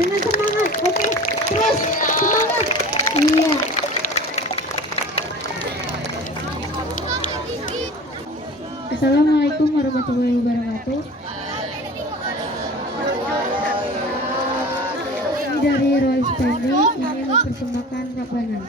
dengan semangat. Oke, terus semangat. Iya. Assalamualaikum warahmatullahi wabarakatuh. Ini dari Royce Family ingin mempersembahkan Rabbana.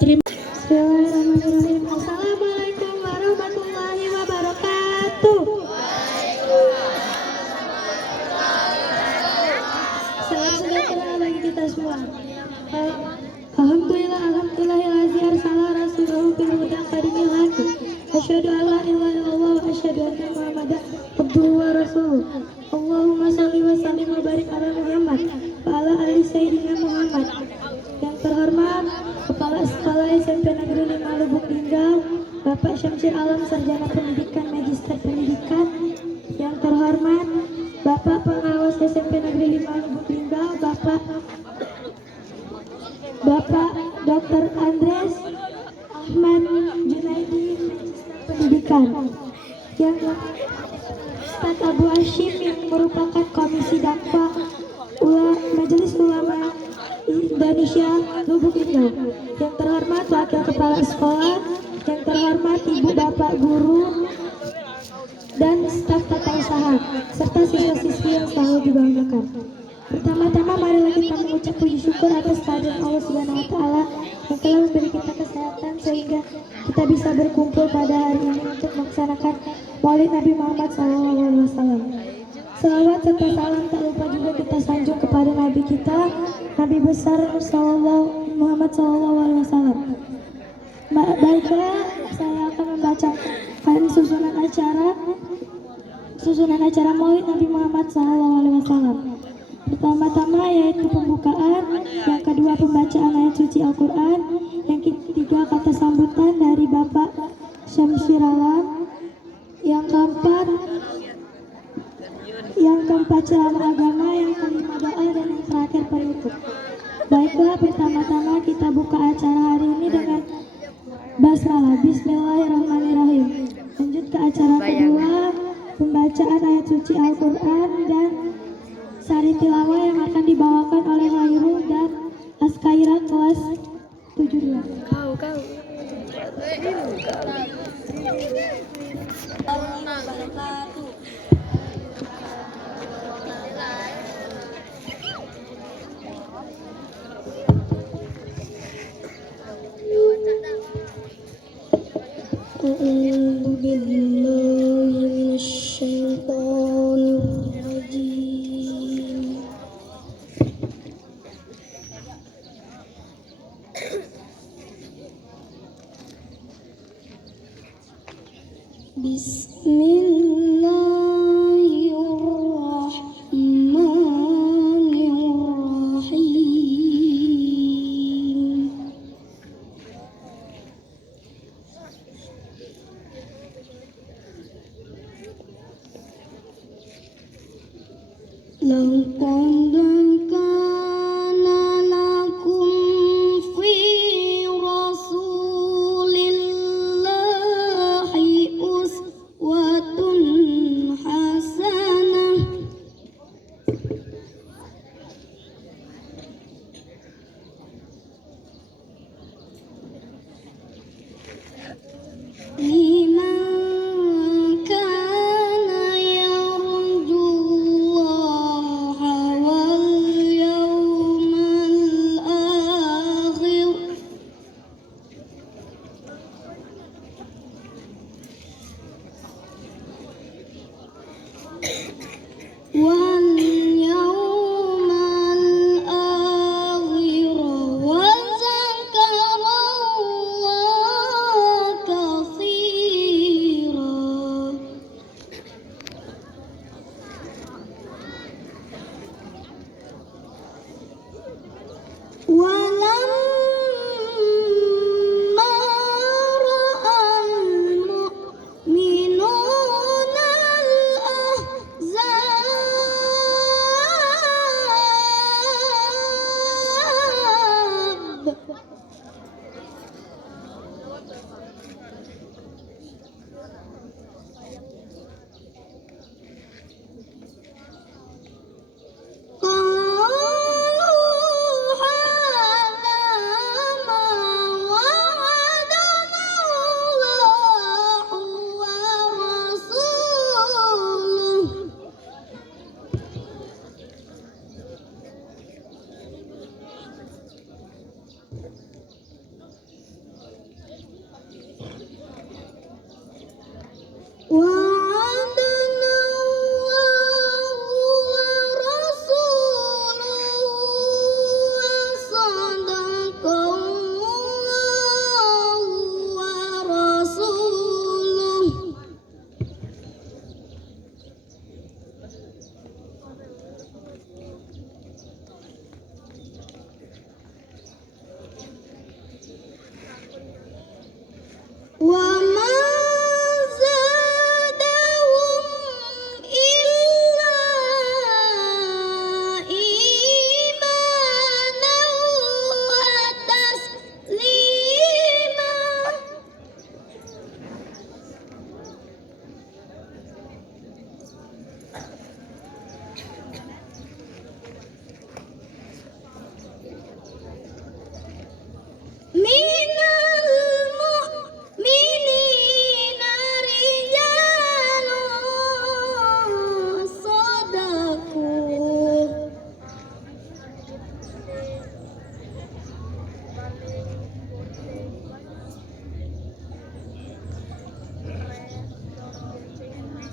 Terima kasih. Assalamualaikum warahmatullahi wabarakatuh. Salam sejahtera bagi kita basmalah. Alhamdulillahirabbil arsalah rasulahu bil huda qadimil haqq. Asyhadu an la ilaha illallah wa asyhadu anna Muhammadan abduhu wa rasuluh. Allahumma shalli wa sallim wa barik ala Muhammad wa ala ali sayyidina Muhammad. Yang terhormat Kepala Sekolah SMP Negeri 5 Lubuk Linggau, Bapak Syamsir Alam, Sarjana Pendidikan Magister Pendidikan. Yang terhormat Bapak Pengawas SMP Negeri 5 Lubuk Linggau, Bapak Dr. Andres Ahmad Junaidi, Pendidikan. Yang Ustaz Abu Hashim yang merupakan Komisi Dakwah Majelis Ulama Indonesia Lubuk Linggau. Yang terhormat Wakil Kepala Sekolah, yang terhormat Ibu Bapak Guru dan staf tata usaha serta siswa-siswi yang selalu dibanggakan. Pertama-tama marilah kita mengucap puji syukur atas kehadiran Allah Subhanahu wa taala yang telah memberi kita kesehatan sehingga kita bisa berkumpul pada hari ini untuk melaksanakan Maulid Nabi Muhammad SAW. Salawat serta salam tak lupa juga kita sanjung kepada Nabi kita, Nabi besar Muhammad SAW. Baiklah, saya akan membacakan susunan acara Maulid Nabi Muhammad SAW. Pertama-tama yaitu pembukaan, yang kedua pembacaan ayat suci Al-Quran, yang ketiga kata sambutan dari Bapak Syamsir Alam, yang keempat ceramah agama, yang kelima doa, dan yang terakhir penutup. Baiklah, pertama-tama kita buka acara hari ini dengan basmalah, Bismillahirrahmanirrahim. Lanjut ke acara kedua, pembacaan ayat suci Al-Quran dan sari tilawah yang akan dibawakan oleh Hairul dan Askaira kelas 72. A'udzu billahi minasyaitonir rajim. Bismillahirrahmanirrahim. Laqad kana lakum fi rasulillahi uswatun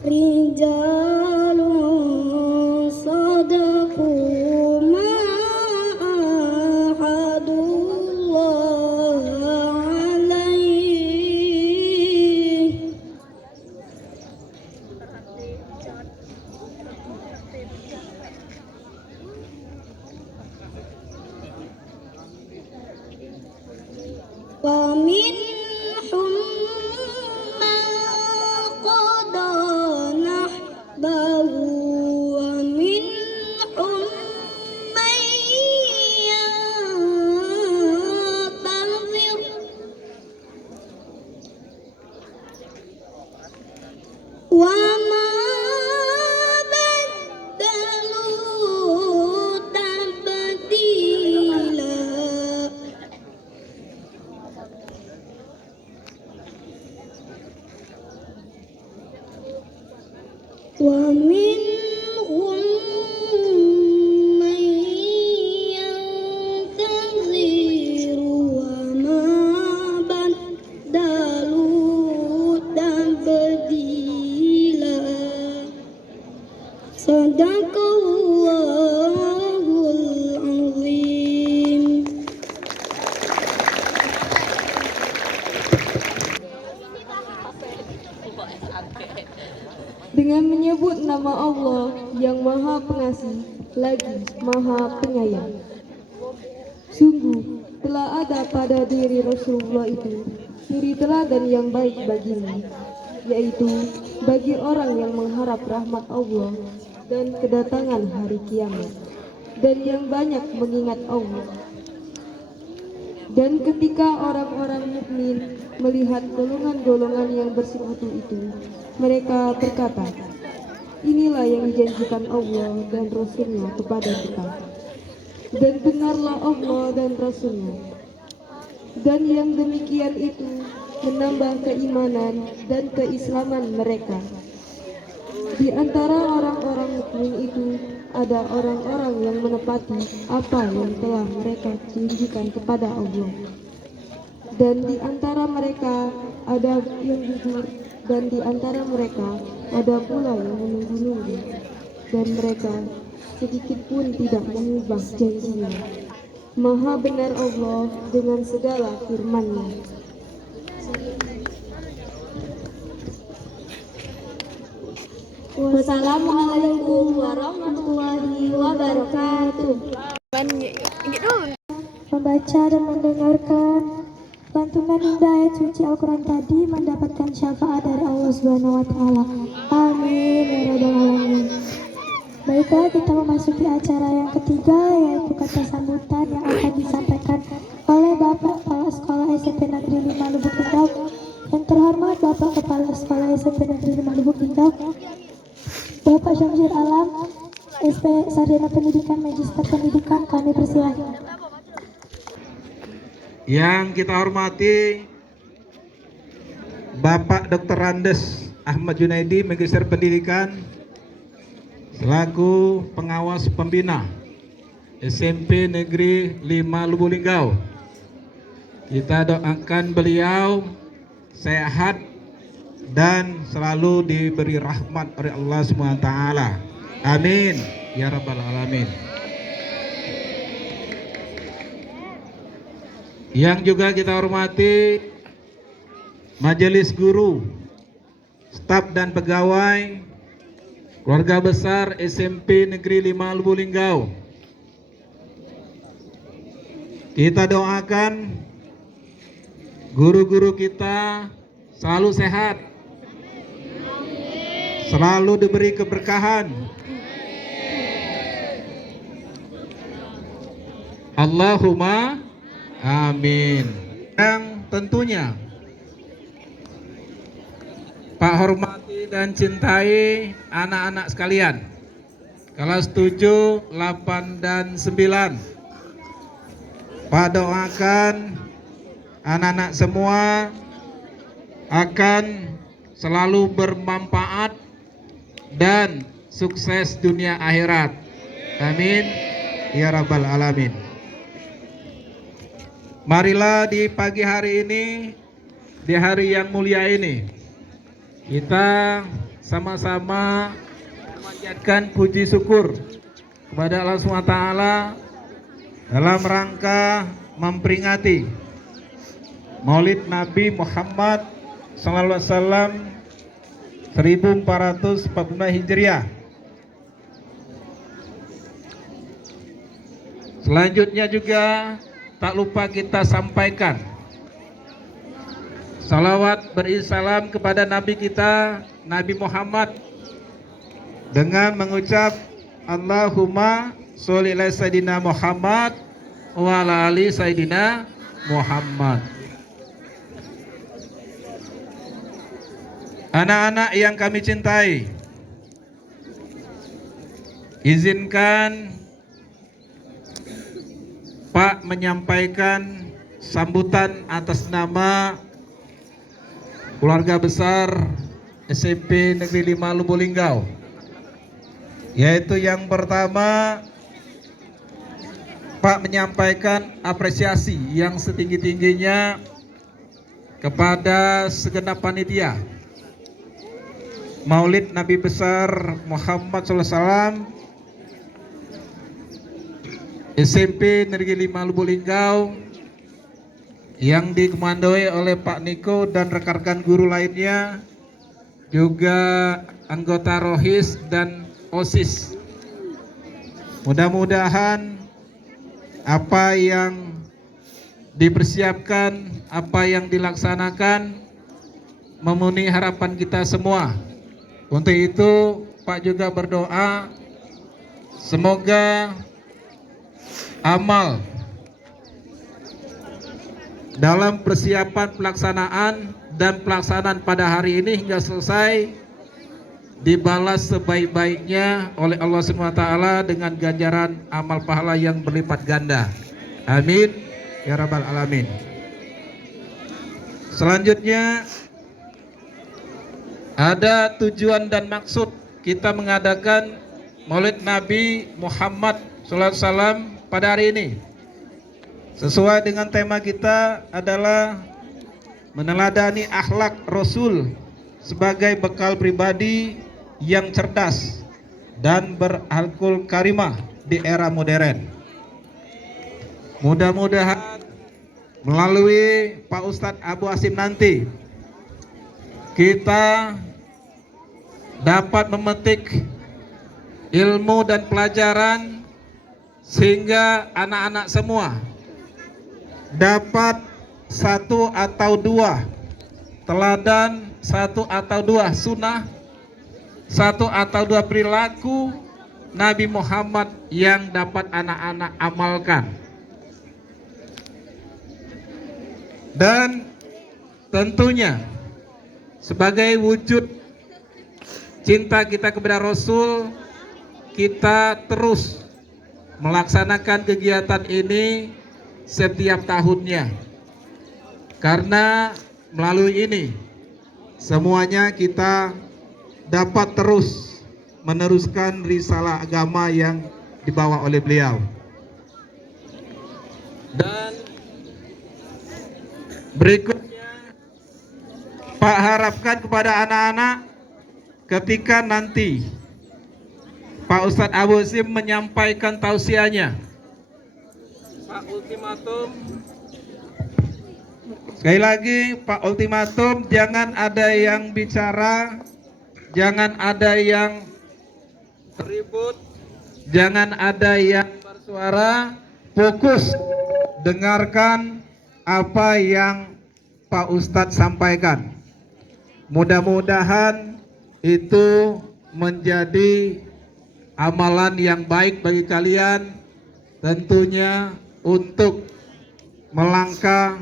رجال صدقوا ما عاهدوا الله عليه ومنهم من قضى نحبه ومنهم من ينتظر وما بدلوا تبديلا ومنهم من ينتظر وما بدلوا تبديلا صدق الله العظيم. Dengan menyebut nama Allah yang Maha Pengasih lagi Maha Penyayang. Sungguh telah ada pada diri Rasulullah itu suri teladan yang baik baginya, yaitu bagi orang yang mengharap rahmat Allah dan kedatangan hari kiamat, dan yang banyak mengingat Allah. Dan ketika orang-orang mukmin melihat golongan-golongan yang bersekutu itu, mereka berkata, inilah yang dijanjikan Allah dan Rasul-Nya kepada kita. Dan benarlah Allah dan Rasul-Nya. Dan yang demikian itu menambah keimanan dan keislaman mereka. Di antara orang-orang mukmin itu ada orang-orang yang menepati apa yang telah mereka janjikan kepada Allah. Dan di antara mereka ada yang jujur, dan di antara mereka ada pula yang menunggu-nunggu, dan mereka sedikit pun tidak mengubah janjinya. Maha benar Allah dengan segala firman-Nya. Wassalamualaikum warahmatullahi wabarakatuh. Membaca dan mendengarkan lantunan indah ayat suci Al-Quran tadi mendapatkan syafaat dari Allah Subhanahu wa Ta'ala. Amin ya Rabbal Alamin. Baiklah, kita memasuki acara yang ketiga, yaitu kata sambutan yang akan disampaikan oleh Bapak Kepala Sekolah SMP Negeri 5 Lubuk Linggau. Yang terhormat Bapak Kepala Sekolah SMP Negeri 5 Lubuk Linggau, Bapak Syamsir Alam, SP Sarjana Pendidikan Magister Pendidikan, kami persilahkan. Yang kita hormati Bapak Dr. Andes Ahmad Junaidi, Magister Pendidikan, selaku pengawas pembina SMP Negeri 5 Lubuk Linggau. Kita doakan beliau sehat dan selalu diberi rahmat oleh Allah SWT. Amin ya Rabbal Alamin. Yang juga kita hormati majelis guru, staf dan pegawai keluarga besar SMP Negeri 5 Lubuk Linggau. Kita doakan guru-guru kita selalu sehat, selalu diberi keberkahan. Allahumma amin. Yang tentunya Pak hormati dan cintai anak-anak sekalian, kelas 7, 8, dan 9. Pak doakan anak-anak semua akan selalu bermanfaat dan sukses dunia akhirat. Amin ya Rabbal Alamin. Marilah di pagi hari ini, di hari yang mulia ini, kita sama-sama memanjatkan puji syukur kepada Allah SWT dalam rangka memperingati Maulid Nabi Muhammad sallallahu alaihi wasallam 1445 Hijriah. Selanjutnya juga tak lupa kita sampaikan salawat berisalam kepada Nabi kita, Nabi Muhammad, dengan mengucap Allahumma sholli ala Sayyidina Muhammad wa ala ali Sayyidina Muhammad. Anak-anak yang kami cintai, izinkan Pak menyampaikan sambutan atas nama keluarga besar SMP Negeri 5 Lubuk-Linggau, yaitu yang pertama Pak menyampaikan apresiasi yang setinggi-tingginya kepada segenap panitia Maulid Nabi besar Muhammad SAW SMP Negeri 5 Lubuk-Linggau yang dikomandoi oleh Pak Niko dan rekan-rekan guru lainnya, juga anggota Rohis dan OSIS. Mudah-mudahan apa yang dipersiapkan, apa yang dilaksanakan memenuhi harapan kita semua. Untuk itu Pak juga berdoa semoga amal dalam persiapan pelaksanaan dan pelaksanaan pada hari ini hingga selesai dibalas sebaik-baiknya oleh Allah SWT dengan ganjaran amal pahala yang berlipat ganda. Amin ya rabbal alamin. Selanjutnya, ada tujuan dan maksud kita mengadakan Maulid Nabi Muhammad SAW pada hari ini. Sesuai dengan tema kita adalah meneladani akhlak Rasul sebagai bekal pribadi yang cerdas dan berakhlakul karimah di era modern. Mudah-mudahan melalui Pak Ustadz Abu Hasim nanti kita dapat memetik ilmu dan pelajaran sehingga anak-anak semua dapat satu atau dua teladan, satu atau dua sunnah, satu atau dua perilaku Nabi Muhammad yang dapat anak-anak amalkan. Dan tentunya sebagai wujud cinta kita kepada Rasul, kita terus melaksanakan kegiatan ini setiap tahunnya, karena melalui ini semuanya kita dapat terus meneruskan risalah agama yang dibawa oleh beliau. Dan berikutnya Pak harapkan kepada anak-anak ketika nanti Pak Ustadz Abu Hasim menyampaikan tausiahnya, Pak ultimatum, sekali lagi Pak ultimatum, jangan ada yang bicara, jangan ada yang ribut, jangan ada yang bersuara, fokus dengarkan apa yang Pak Ustadz sampaikan. Mudah-mudahan itu menjadi amalan yang baik bagi kalian, tentunya untuk melangkah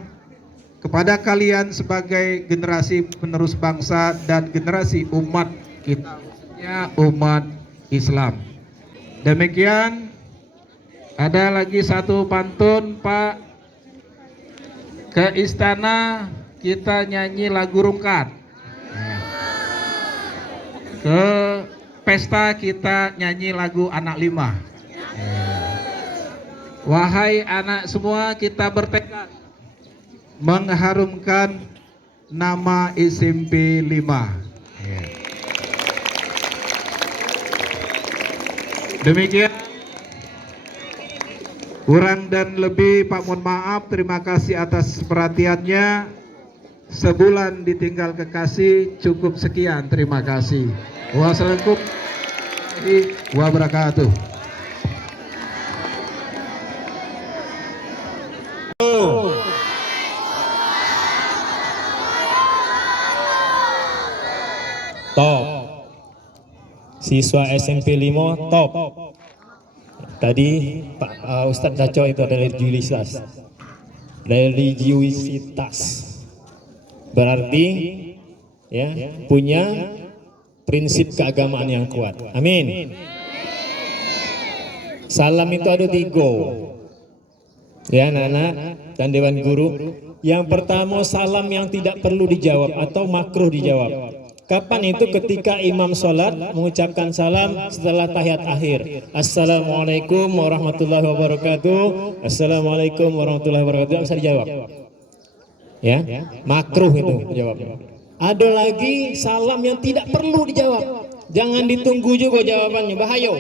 kepada kalian sebagai generasi penerus bangsa dan generasi umat kita, khususnya umat Islam. Demikian, ada lagi satu pantun Pak. Ke istana kita nyanyi lagu rungkat, ke pesta kita nyanyi lagu anak lima. Wahai anak semua, kita bertekad mengharumkan nama SMP 5. Demikian kurang dan lebih Pak mohon maaf, terima kasih atas perhatiannya. Sebulan ditinggal kekasih, cukup sekian, terima kasih. Wassalamualaikum warahmatullahi wabarakatuh. Top. Siswa SMP 5 top. Tadi Pak Ustadz Daco itu adalah religiusitas. Religiusitas. Berarti ya punya prinsip keagamaan yang kuat. Amin. Salam itu ada 3. Ya anak-anak dan dewan guru. Yang pertama salam yang tidak perlu dijawab atau makruh dijawab. Kapan itu? Ketika imam sholat mengucapkan salam setelah tahiyat akhir. Assalamualaikum warahmatullahi wabarakatuh. Assalamualaikum warahmatullahi wabarakatuh. Bisa dijawab. Ya, makruh itu jawabnya. Ada lagi salam yang tidak perlu dijawab. Jangan ditunggu juga jawabannya, bahaya.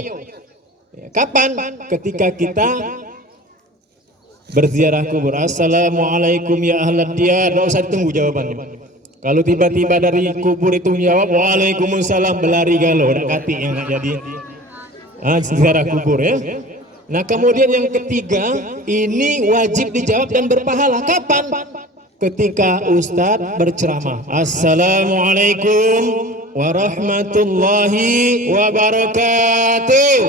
Ya, kapan? Ketika kita berziarah kubur. Assalamualaikum ya ahlad diyar. Tidak usah ditunggu jawabannya. Kalau tiba-tiba dari kubur itu menjawab waalaikumsalam, berlari galau, udah kati yang nggak jadi ziarah kubur ya. Nah kemudian yang ketiga, ini wajib dijawab dan berpahala. Kapan? Ketika Ustadz berceramah. Assalamualaikum warahmatullahi wabarakatuh.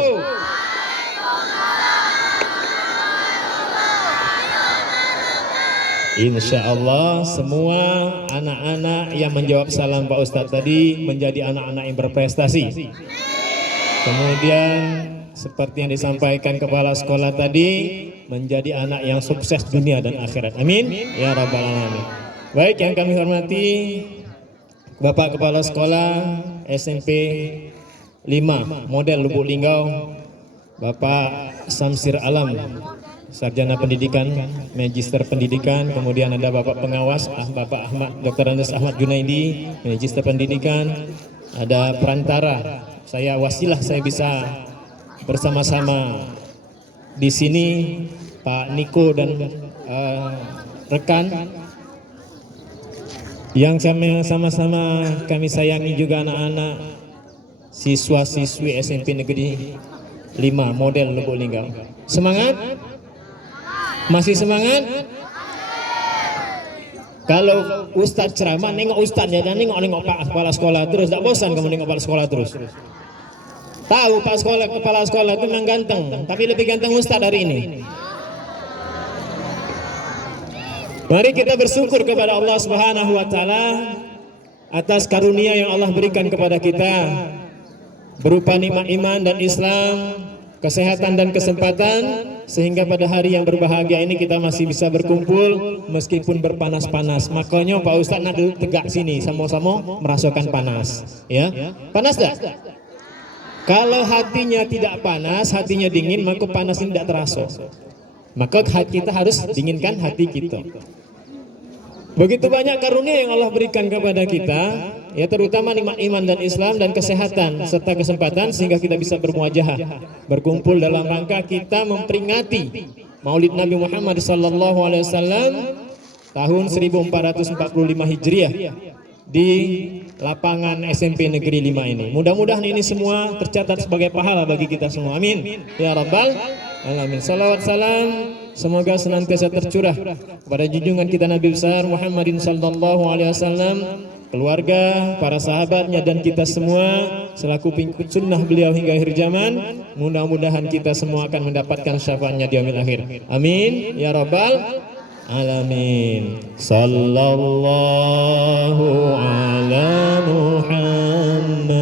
Insya Allah semua anak-anak yang menjawab salam Pak Ustadz tadi menjadi anak-anak yang berprestasi. Kemudian seperti yang disampaikan kepala sekolah tadi, menjadi anak yang sukses dunia dan akhirat. Amin ya rabbal alamin. Baik, yang kami hormati Bapak Kepala Sekolah SMP 5 Model Lubuk Linggau, Bapak Samsir Alam, Sarjana Pendidikan, Magister Pendidikan. Kemudian ada Bapak Pengawas, Bapak Ahmad, Dr. Andes Ahmad Junaidi, Magister Pendidikan. Ada perantara, saya wasilah saya bisa bersama-sama di sini, Pak Niko dan rekan yang sama-sama kami sayangi juga anak-anak siswa-siswi SMP Negeri 5 Model Lubuk Linggau. Semangat? Masih semangat? Kalau Ustadz ceramah, nengok Ustadz ya, dan nengok Pak Kepala Sekolah terus. Tidak bosan kamu nengok Kepala Sekolah terus. Tahu Pak Sekolah, Kepala Sekolah itu memang ganteng, tapi lebih ganteng Ustadz hari ini. Mari kita bersyukur kepada Allah Subhanahu wa Ta'ala atas karunia yang Allah berikan kepada kita berupa nikmat iman dan Islam, kesehatan dan kesempatan, sehingga pada hari yang berbahagia ini kita masih bisa berkumpul meskipun berpanas-panas. Makanya Pak Ustadz nak duduk tegak sini, sama-sama merasakan panas. Ya, panas tak? Kalau hatinya tidak panas, hatinya dingin, maka panas ini tidak terasa. Maka kita harus dinginkan hati kita. Begitu banyak karunia yang Allah berikan kepada kita, ya terutama nikmat iman dan Islam dan kesehatan serta kesempatan, sehingga kita bisa bermuajahah, berkumpul dalam rangka kita memperingati Maulid Nabi Muhammad SAW tahun 1445 Hijriah di lapangan SMP Negeri 5 ini. Mudah-mudahan ini semua tercatat sebagai pahala bagi kita semua. Amin ya rabbal alamin. Salawat salam semoga senantiasa tercurah kepada junjungan kita Nabi besar Muhammadin sallallahu alaihi wasallam, keluarga, para sahabatnya, dan kita semua selaku pengikut sunnah beliau hingga akhir zaman. Mudah-mudahan kita semua akan mendapatkan syafaatnya di yaumil akhir. Amin ya rabbal alamin. Sallallahu ala Muhammad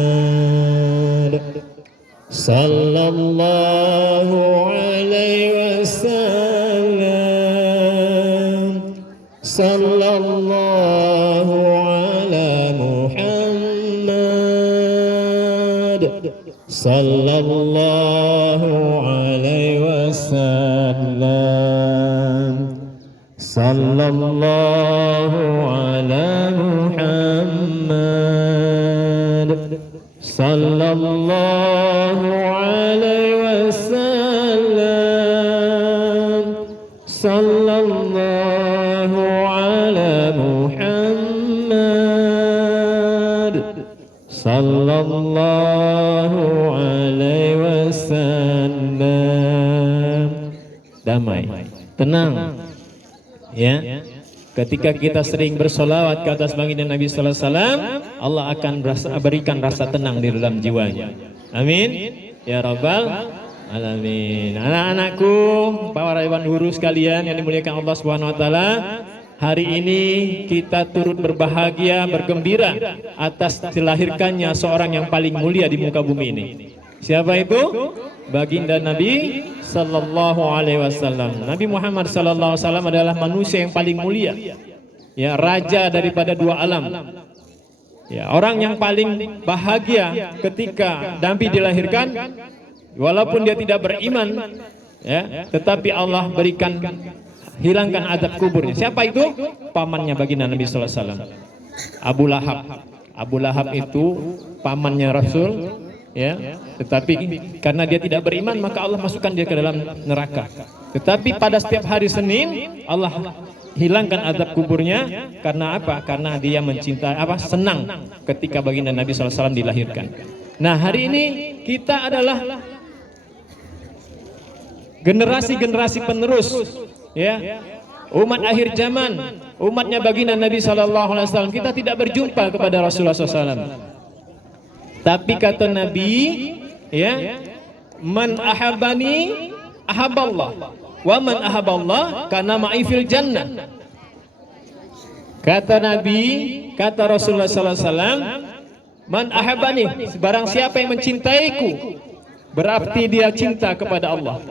sallallahu alaihi wasallam. Sallallahu ala Muhammad sallallahu alaihi wasallam. Sallallahu ala Muhammad sallallahu alaihi wasallam. sallallahu ala Muhammad sallallahu alaihi wasallam. Damai, tenang, ya. Ketika kita sering bersolawat ke atas baginda Nabi Sallallahu Alaihi Wasallam, Allah akan berikan rasa tenang di dalam jiwanya. Amin, ya Rabbal Alamin. Anak-anakku, para ibu guru sekalian yang dimuliakan Allah Subhanahu Wa Taala, hari ini kita turut berbahagia, bergembira atas dilahirkannya seorang yang paling mulia di muka bumi ini. Siapa itu? Baginda Nabi Sallallahu Alaihi Wasallam. Nabi Muhammad Sallallahu Alaihi Wasallam adalah manusia yang paling mulia, ya, raja daripada dua alam, ya, orang yang paling bahagia ketika Nabi dilahirkan, walaupun dia tidak beriman, ya, tetapi Allah berikan hilangkan azab kuburnya. Siapa itu? Pamannya baginda Nabi Sallallahu Alaihi Wasallam, Abu Lahab. Abu Lahab itu pamannya Rasul, ya, tetapi karena dia tidak beriman maka Allah masukkan dia ke dalam neraka. Tetapi pada setiap hari Senin Allah hilangkan azab kuburnya. Karena apa? Karena dia mencintai, senang ketika baginda Nabi SAW dilahirkan. Nah, hari ini kita adalah generasi-generasi penerus, ya, umat akhir zaman, umatnya baginda Nabi SAW. Kita tidak berjumpa kepada Rasulullah SAW. Tapi kata Nabi, ya, man ahabani ahaballah, wa man ahaballah kana ma'i fil jannah. Kata Nabi, kata Rasulullah sallallahu alaihi wasallam, man ahabani, barang siapa yang mencintaiku, berarti dia cinta kepada Allah.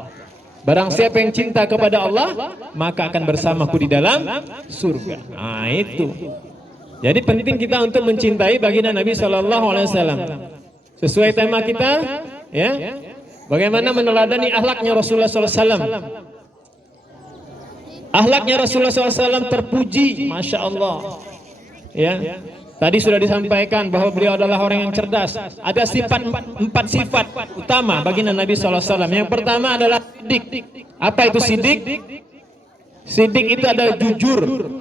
Barang siapa yang cinta kepada Allah, maka akan bersamaku di dalam surga. Nah, itu. Jadi penting kita untuk mencintai baginda Nabi Sallallahu Alaihi Wasallam. Sesuai tema kita, ya, bagaimana meneladani akhlaknya Rasulullah Sallallahu Alaihi Wasallam. Akhlaknya Rasulullah SAW terpuji, masya Allah. Ya, tadi sudah disampaikan bahwa beliau adalah orang yang cerdas. Ada empat sifat utama baginda Nabi SAW. Yang pertama adalah sidik. Apa itu sidik? Sidik itu adalah jujur.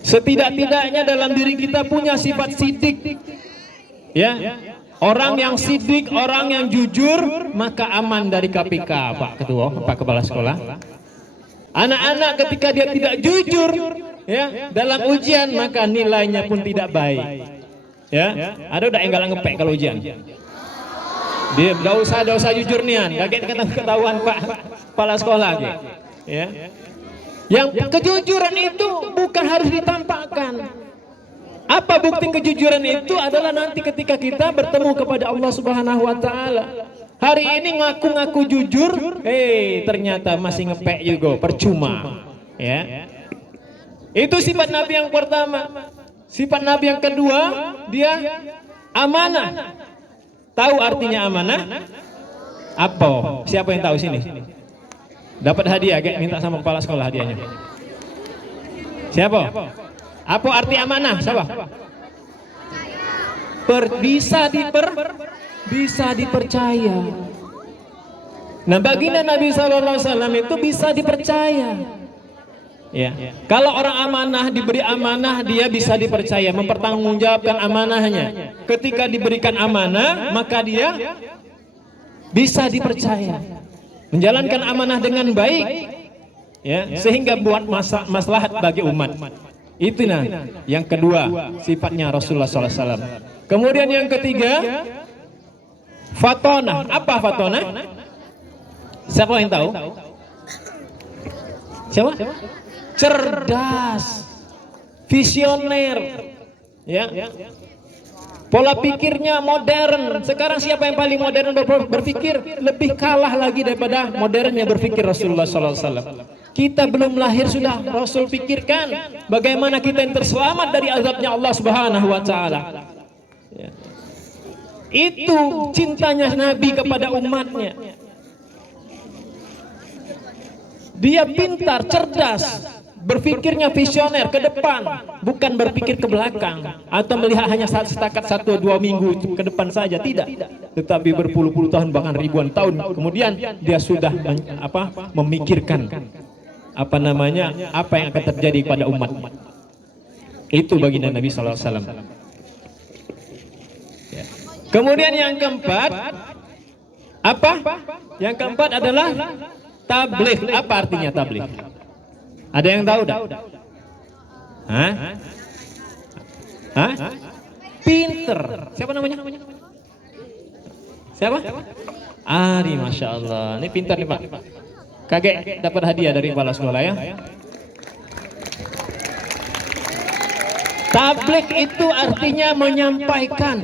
Setidak-tidaknya dalam diri kita punya sifat sidik, ya. Orang yang sidik, orang yang jujur, maka aman dari KPK, Pak Ketua, Pak Kepala Sekolah. Anak-anak ketika dia tidak jujur, ya, dalam ujian, maka nilainya pun tidak baik. Ya, ada udah enggak ngepek kalau ujian. Dia enggak usah jujur nian, kaget ketahuan Pak Kepala Sekolah, ya. Yang kejujuran itu bukan harus ditampakkan. Apa bukti kejujuran itu adalah nanti ketika kita bertemu kepada Allah Subhanahu wa taala. Hari ini ngaku-ngaku jujur, ternyata masih ngepek juga, percuma. Ya. Itu sifat Nabi yang pertama. Sifat Nabi yang kedua, dia amanah. Tahu artinya amanah? Apa? Siapa yang tahu sini? Dapat hadiah, minta sama kepala sekolah hadiahnya. Siapa? Apa arti amanah? Siapa? Bisa dipercaya. Nah, baginda Nabi SAW itu bisa dipercaya. Ya. Kalau orang amanah diberi amanah, dia bisa dipercaya, mempertanggungjawabkan amanahnya. Ketika diberikan amanah, maka dia bisa dipercaya. Menjalankan amanah dengan baik, ya, sehingga buat maslahat bagi umat. Itu yang kedua sifatnya Rasulullah SAW. Kemudian yang ketiga, fatona. Apa fatona? Siapa yang tahu? Siapa? Cerdas, visioner, ya. Pola pikirnya modern. Sekarang siapa yang paling modern berpikir? Lebih kalah lagi daripada modernnya berpikir Rasulullah SAW. Kita belum lahir sudah Rasul pikirkan bagaimana kita yang terselamat dari azabnya Allah Subhanahu wa taala. Ya. Itu cintanya Nabi kepada umatnya. Dia pintar, cerdas, berpikirnya visioner ke depan, bukan berpikir ke belakang atau melihat hanya setakat 1-2 minggu ke depan saja, tidak. Tetapi berpuluh-puluh tahun bahkan ribuan tahun kemudian dia sudah memikirkan apa yang akan terjadi pada umat. Itu baginda Nabi sallallahu alaihi wasallam. Ya. Kemudian yang keempat apa? Yang keempat adalah tabligh. Apa artinya tabligh? Ada yang tahu dah? Hah? Hah? Pinter. Siapa namanya? Siapa? Ari, masya Allah. Ini pintar nih Pak. Kakek dapat hadiah dari kepala sekolah ya. Tabligh itu artinya menyampaikan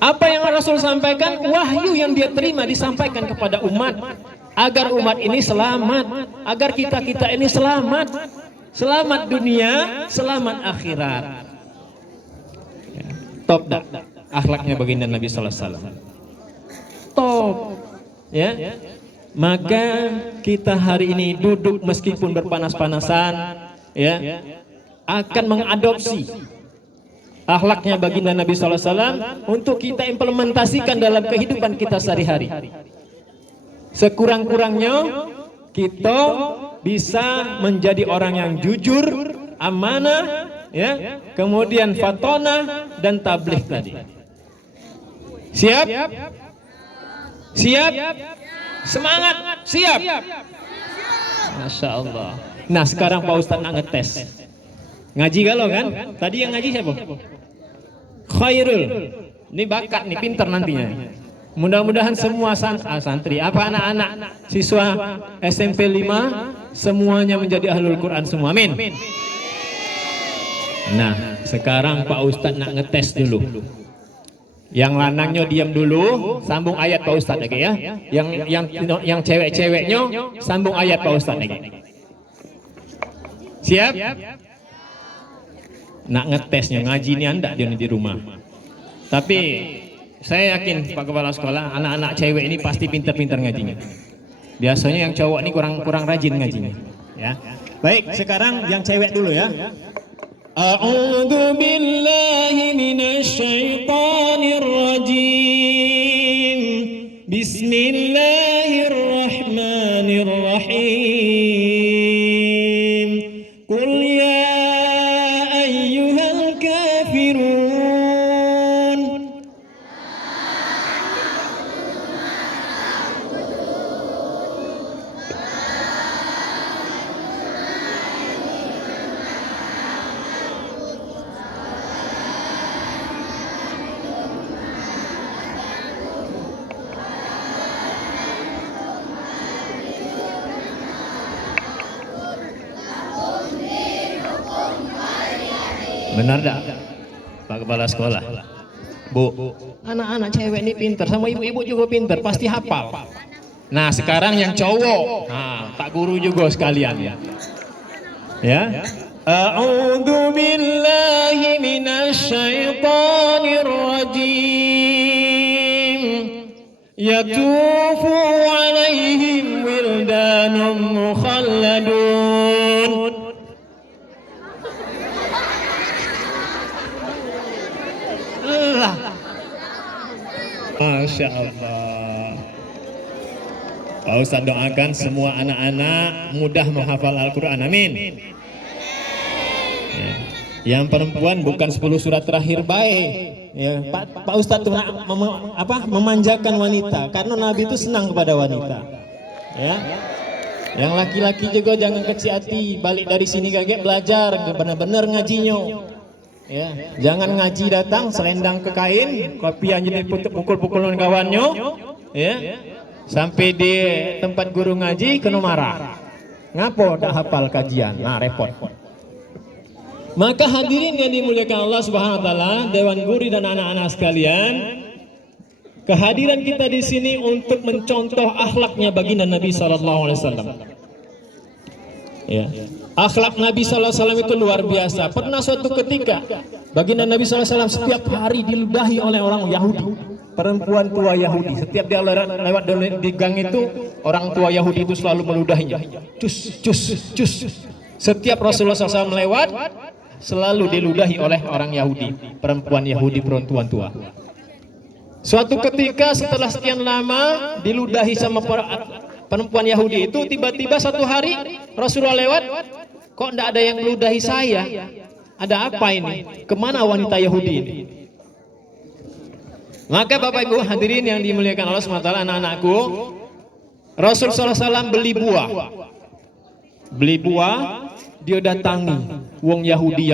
apa yang Rasul sampaikan, wahyu yang dia terima disampaikan kepada umat agar umat ini selamat, agar kita ini selamat, selamat dunia, selamat akhirat. Ya, top dah akhlaknya baginda Nabi sallallahu alaihi wasallam. Top, ya. Maka kita hari ini duduk meskipun berpanas-panasan, ya, akan mengadopsi akhlaknya baginda Nabi sallallahu alaihi wasallam untuk kita implementasikan dalam kehidupan kita sehari-hari. Sekurang-kurangnya kita bisa menjadi orang yang jujur, amanah, ya, kemudian fatonah dan tabligh tadi. Siap? Siap? Semangat? Siap? Masya Allah. Nah sekarang Pak Ustadz nak ngetes. Ngaji galau kan? Tadi yang ngaji siapa? Khairul. Ini bakat nih, pintar nantinya. Mudah-mudahan semua santri, apa anak-anak siswa SMP 5 semuanya menjadi ahlul Quran semua. Amin. Nah, sekarang Pak Ustadz nak ngetes dulu. Yang lanangnya diam dulu, sambung ayat Pak Ustadz lagi ya. Yang cewek-ceweknya sambung ayat Pak Ustadz lagi. Siap? Nak ngetesnya, ngaji ini anda di rumah. Tapi saya yakin Pak Kepala Sekolah, anak-anak cewek ini pasti pintar-pintar ngajinya. Biasanya yang cowok ini kurang rajin ngajinya. Ya. Baik, sekarang yang cewek dulu ya. A'udzu billahi minasy syaithanir rajim. Bismillahirrahmanirrahim. Qul ya ayyuhal kafirun. Benar dak, Pak Kepala Sekolah? Bu, anak-anak cewek ini pintar, sama ibu-ibu juga pintar, pasti hafal. Nah sekarang yang cowok, nah, Pak Guru juga sekalian ya. A'udzu billahi minasy syaithanir rajim. Yatufu alaihim wildanun mukhalladun. Masya Allah. Pak Ustadz doakan semua anak-anak mudah menghafal Al-Quran. Amin. Ya. Yang perempuan bukan 10 surat terakhir baik. Ya, Pak Ustadz tuh memanjakan wanita karena Nabi itu senang kepada wanita. Ya. Yang laki-laki juga jangan kecil hati, balik dari sini kaget belajar benar-benar ngajinya. Ya, jangan ngaji datang selendang ke kain, kopi yang jadi pukul-pukulun kawannya, ya, sampai di tempat guru ngaji kena marah. Ngapo dak hafal kajian, nah repot. Maka hadirin yang dimuliakan Allah Subhanahu Wa Taala, Dewan Guru dan anak-anak sekalian, kehadiran kita di sini untuk mencontoh akhlaknya baginda Nabi Sallallahu Alaihi Wasallam. Ya. Akhlak Nabi Sallallahu Alaihi Wasallam itu luar biasa. Pernah suatu ketika baginda Nabi Sallallahu Alaihi Wasallam setiap hari diludahi oleh orang Yahudi, perempuan tua Yahudi. Setiap dia lewat di gang itu, orang tua Yahudi itu selalu meludahinya. Cus, cus, cus. Setiap Rasulullah SAW melewat, selalu diludahi oleh orang Yahudi, perempuan Yahudi, perempuan tua. Suatu ketika setelah sekian lama diludahi sama perempuan Yahudi itu tiba-tiba satu hari Rasulullah lewat, kok tidak ada yang meludahi saya? Ada apa ini? Kemana wanita Yahudi ini? Maka Bapak Ibu hadirin yang dimuliakan Allah SWT, anak-anakku, Rasul SAW beli buah, dia datangi wong Yahudi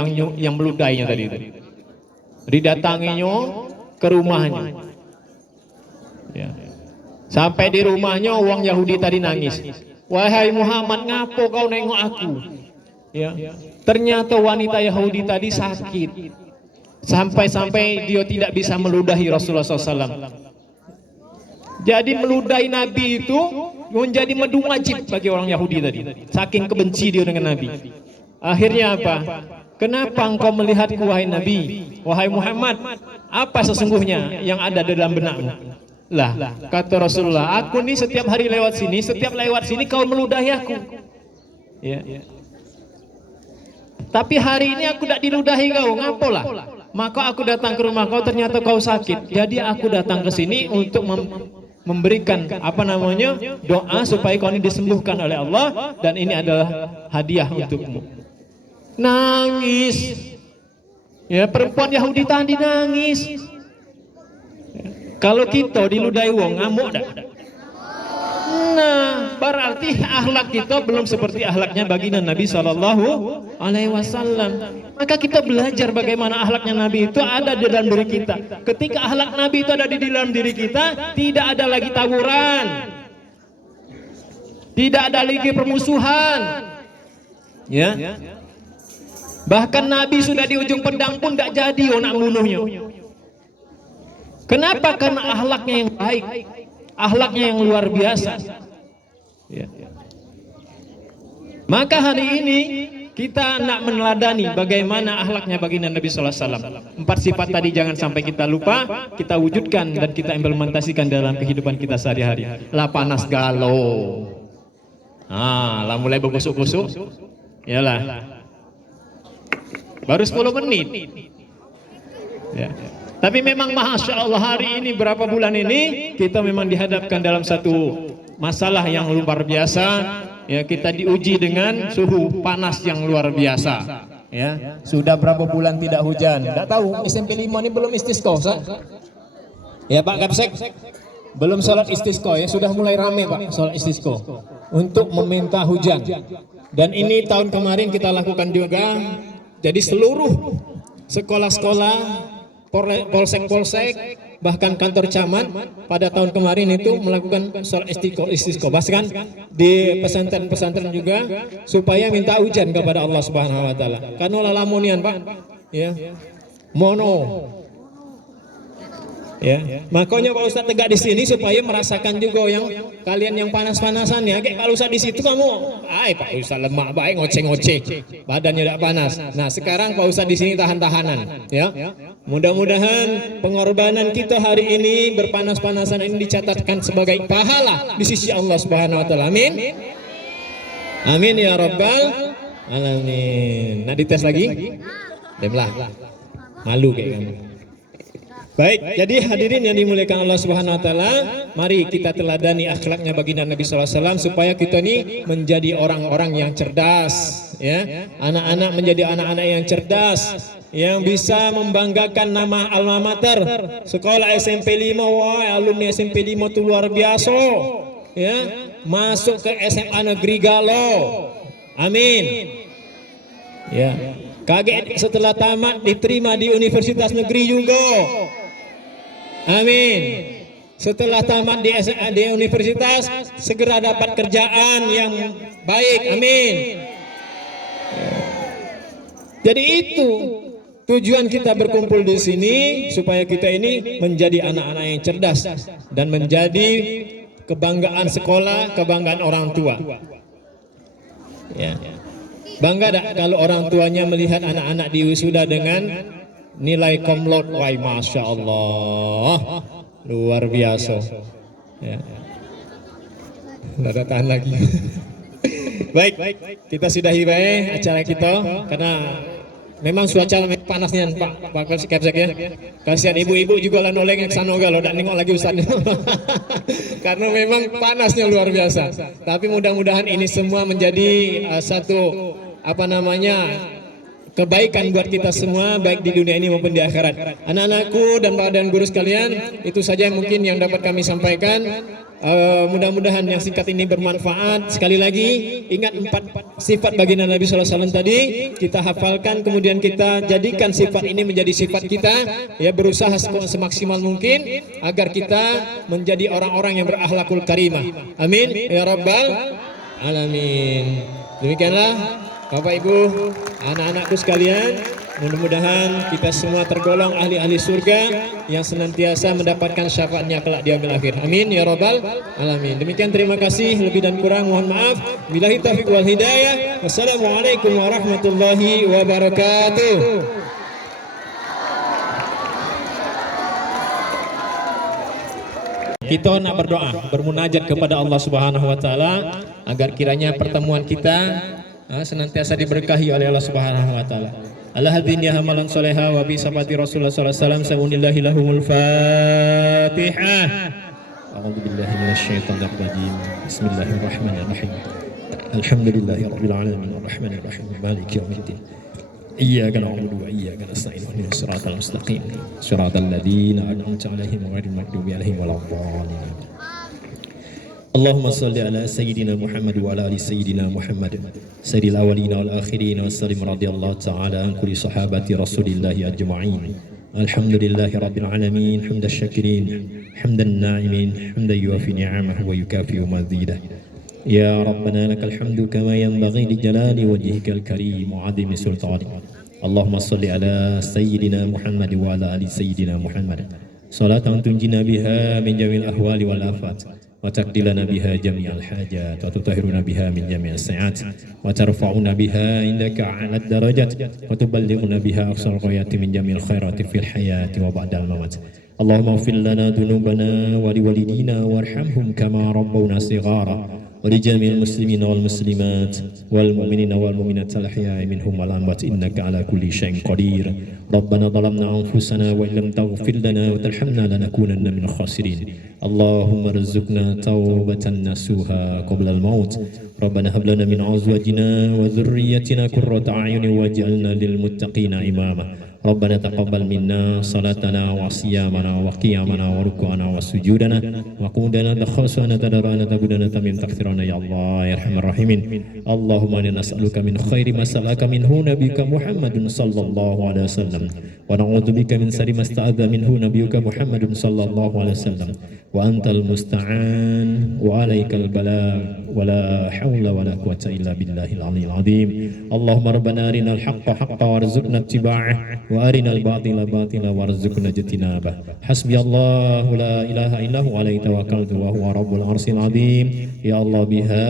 yang meludainya tadi itu. Didatanginya ke rumahnya. Ya. Sampai di rumahnya wong Yahudi tadi nangis. Wahai Muhammad, ngapo kau nengok aku? Ya. Ternyata wanita Yahudi tadi sakit. Sampai-sampai dia tidak bisa meludahi Rasulullah SAW. Jadi meludahi Nabi itu menjadi madu wajib bagi orang Yahudi tadi. Saking kebenci dia dengan Nabi. Akhirnya apa? Kenapa engkau melihatku wahai Nabi? Wahai Muhammad, apa sesungguhnya yang ada dalam benakmu? Lah, kata Rasulullah, aku nih setiap hari lewat sini kau meludahi aku. Ya. Tapi hari ini aku tidak diludahi kau, ngapolah? Maka aku datang ke rumah kau, ternyata kau sakit. Jadi aku datang ke sini untuk memberikan doa supaya kau ini disembuhkan oleh Allah, dan ini adalah hadiah untukmu. Nangis. Ya, perempuan Yahudi tadi nangis. Kalau kita diludahi wong ngamuk dah. Nah, berarti akhlak kita belum seperti akhlaknya baginda Nabi SAW. Maka kita belajar bagaimana akhlaknya Nabi itu ada di dalam diri kita. Ketika akhlak Nabi itu ada di dalam diri kita, tidak ada lagi tawuran, tidak ada lagi permusuhan. Ya. Bahkan Nabi sudah di ujung pedang pun tidak jadi nak bunuhnya. Kenapa? Karena akhlaknya yang baik, akhlaknya yang luar biasa. Ya. Maka hari ini kita nak meneladani bagaimana akhlaknya baginda Nabi SAW. 4 sifat tadi jangan sampai kita lupa, kita wujudkan dan kita implementasikan dalam kehidupan kita sehari-hari. Lah panas galau, lah mulai berbusuk-busuk, yalah. Baru 10 menit. Ya. Tapi memang Masya Allah hari ini berapa bulan ini kita memang dihadapkan dalam satu masalah yang luar biasa. Ya, kita diuji dengan suhu panas yang luar biasa. Ya, sudah berapa bulan tidak hujan. Tidak tahu SMP 5 ini belum istisqa, ya Pak Kapsek? Belum sholat istisqa ya, sudah mulai rame Pak sholat istisqa untuk meminta hujan. Dan ini tahun kemarin kita lakukan juga. Jadi seluruh sekolah-sekolah, polsek-polsek, bahkan kantor camat pada tahun kemarin itu melakukan sholat istisqa. Bahkan di pesantren-pesantren juga supaya minta hujan kepada Allah Subhanahu Wa Taala. Karena lamunian Pak, ya, mono. Ya, makanya Pak Ustadz tegak di sini supaya merasakan juga yang kalian yang panas-panasan ya. Kayak Pak Ustadz di situ kamu, Pak Ustadz lemak baik ngoceh-ngoceh, badannya tidak panas. Nah sekarang Pak Ustadz di sini tahan-tahanan, ya. Mudah-mudahan pengorbanan kita hari ini berpanas-panasan ini dicatatkan sebagai pahala di sisi Allah Subhanahu Wa Taala. Amin. Amin ya Rabbal Alamin. Nah dites lagi, demlah. Malu kayak kamu. Baik, jadi hadirin yang dimuliakan Allah Subhanahu Wa Taala, mari kita teladani akhlaknya baginda Nabi SAW supaya kita ini menjadi orang-orang yang cerdas, ya. Anak-anak menjadi anak-anak yang cerdas, yang bisa membanggakan nama alma mater. Sekolah SMP 5, wah alumni SMP 5 itu luar biasa, ya. Masuk ke SMA Negeri Galo, amin. Ya, kaget setelah tamat diterima di Universitas Negeri juga. Amin. Setelah tamat di universitas segera dapat kerjaan yang baik. Amin. Jadi itu tujuan kita berkumpul di sini supaya kita ini menjadi anak-anak yang cerdas dan menjadi kebanggaan sekolah, kebanggaan orang tua. Ya. Bangga tak kalau orang tuanya melihat anak-anak diwisuda dengan nilai komlot? Wah, Masya Allah, luar biasa. Ya. Tidak ada tahan lagi. Baik, kita sudahi baik acara kita karena Memang cuaca panasnya Pak Kapsek ya. Kasihan ibu-ibu juga lah noleng yang sana kalau dan nengok lagi Ustaz. Karena memang panasnya luar biasa. Tapi mudah-mudahan ini semua menjadi satu kebaikan buat kita semua, baik di dunia ini maupun di akhirat. Anak-anakku dan badan guru sekalian, itu saja mungkin yang dapat kami sampaikan. Mudah-mudahan yang singkat ini bermanfaat. Sekali lagi, ingat 4 sifat baginda Nabi SAW tadi, kita hafalkan, kemudian kita jadikan sifat ini menjadi sifat kita, ya, berusaha semaksimal mungkin agar kita menjadi orang-orang yang berakhlakul karimah. Amin ya rabbal alamin. Demikianlah Bapak Ibu, anak-anakku sekalian, mudah-mudahan kita semua tergolong ahli-ahli surga yang senantiasa mendapatkan syafaatnya kelak di yaumil akhir. Amin ya rabbal alamin. Demikian, terima kasih, lebih dan kurang mohon maaf. Billahi taufiq wal hidayah. Wassalamualaikum warahmatullahi wabarakatuh. Kita nak berdoa, bermunajat kepada Allah Subhanahu wa taala agar kiranya pertemuan kita senantiasa diberkahi oleh Allah Subhanahu wa taala. Alhamdulillah hamalan soleha wa bi sabati Rasulullah sallallahu alaihi wasallam sawunillahi lahumul Fatihah. A'udzu billahi minasyaitonir rajim. Bismillahirrahmanirrahim. Alhamdulillahirabbil alamin arrahmanir rahim maliki yaumiddin. Iyyaka na'budu wa iyyaka nasta'in ihdinas siratal mustaqim siratal ladzina an'amta 'alaihim ghairil maghdubi 'alaihim waladdallin. اللهم صل على سيدنا محمد وعلى ال سيدنا محمد سيد الاولين والاخرين وسلم رضي الله تعالى عن كل صحابه رسول الله اجمعين. الحمد لله رب العالمين حمد الشاكرين حمد الناعمين حمدا يوافي نعمه ويكافئ مزيده. يا ربنا لك الحمد كما ينبغي لجلال وجهك الكريم وعظيم سلطانك. اللهم صل على سيدنا محمد وعلى ال سيدنا محمد صلاة تنجينا بها من جميع الاهوال والافات وتقضي لنا بها جميع الحاجات وتطهرنا بها من جميع السيئات وترفعنا بها عندك أعلى الدرجات وتبلغنا بها أقصى الغايات من جميع الخيرات في الحياة وبعد الممات. اللهم اغفر لنا ذنوبنا ولوالدينا وارحمهم كما ربونا صغارا ولجميع المسلمين والمسلمات والمؤمنين والمؤمنات الأحياء منهم والأموات إنك على كل شيء قدير. ربنا ظلمنا أنفسنا وإن لم تغفر لنا وترحمنا لنكونن من الخاسرين. اللهم ارزقنا توبة نسوها قبل الموت. ربنا هب لنا من أزواجنا وذريتنا قرة أعين واجعلنا للمتقين إماما. ربنا تقبل منا صلاتنا وصيامنا وقيامنا وركوعنا وسجودنا وقودنا دخلنا تدرانا تبدنا تميم تغفرنا يا الله يا ارحم الراحمين. اللهم انا نسألك من خير ما سألك منه نبيك محمد صلى الله عليه وسلم ونعوذ بك من شر ما استعاذ منه نبيك محمد صلى الله عليه وسلم وأنت المستعان وعليك البلاغ ولا حول ولا قوة إلا بالله العلي العظيم. اللهم ربنا أرنا الحق حقا وارزقنا اتباعه وأرنا الباطل باطلا وارزقنا اجتنابه. حسبي الله لا إله إلا هو عليه توكلت وهو رب العرش العظيم. يا الله بها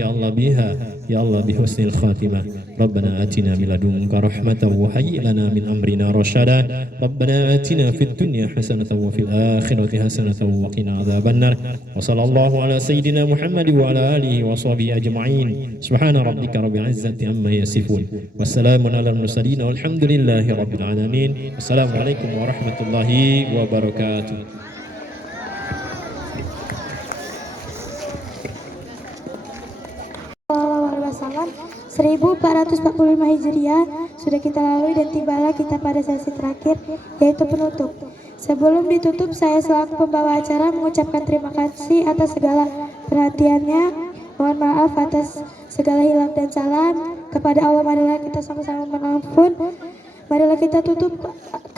يا الله بها يا الله بحسن الخاتمة. ربنا آتنا من لدنك رحمة وهيئ لنا من أمرنا رشدا. ربنا آتنا في الدنيا حسنة وفي الآخرة حسنة وقنا عذاب النار. وصلى الله على سيدنا محمد وعلى آله وصحبه أجمعين. سبحان ربك رب العزة عما يصفون والسلام على المرسلين والحمد لله رب العالمين. السلام عليكم ورحمة الله وبركاته. 1445 Hijriah sudah kita lalui dan tibalah kita pada sesi terakhir, yaitu penutup. Sebelum ditutup, saya selaku pembawa acara mengucapkan terima kasih atas segala perhatiannya. Mohon maaf atas segala hilaf dan salam. Kepada Allah marilah kita sama-sama mengampun. Marilah kita tutup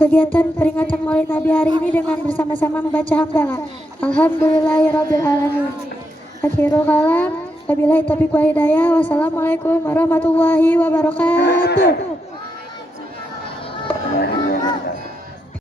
kegiatan peringatan Maulid Nabi hari ini dengan bersama-sama membaca hamdalah. Alhamdulillahirabbil alamin. Akhirul kalam. Wabillahi taufiq wal hidayah. Wassalamualaikum warahmatullahi wabarakatuh.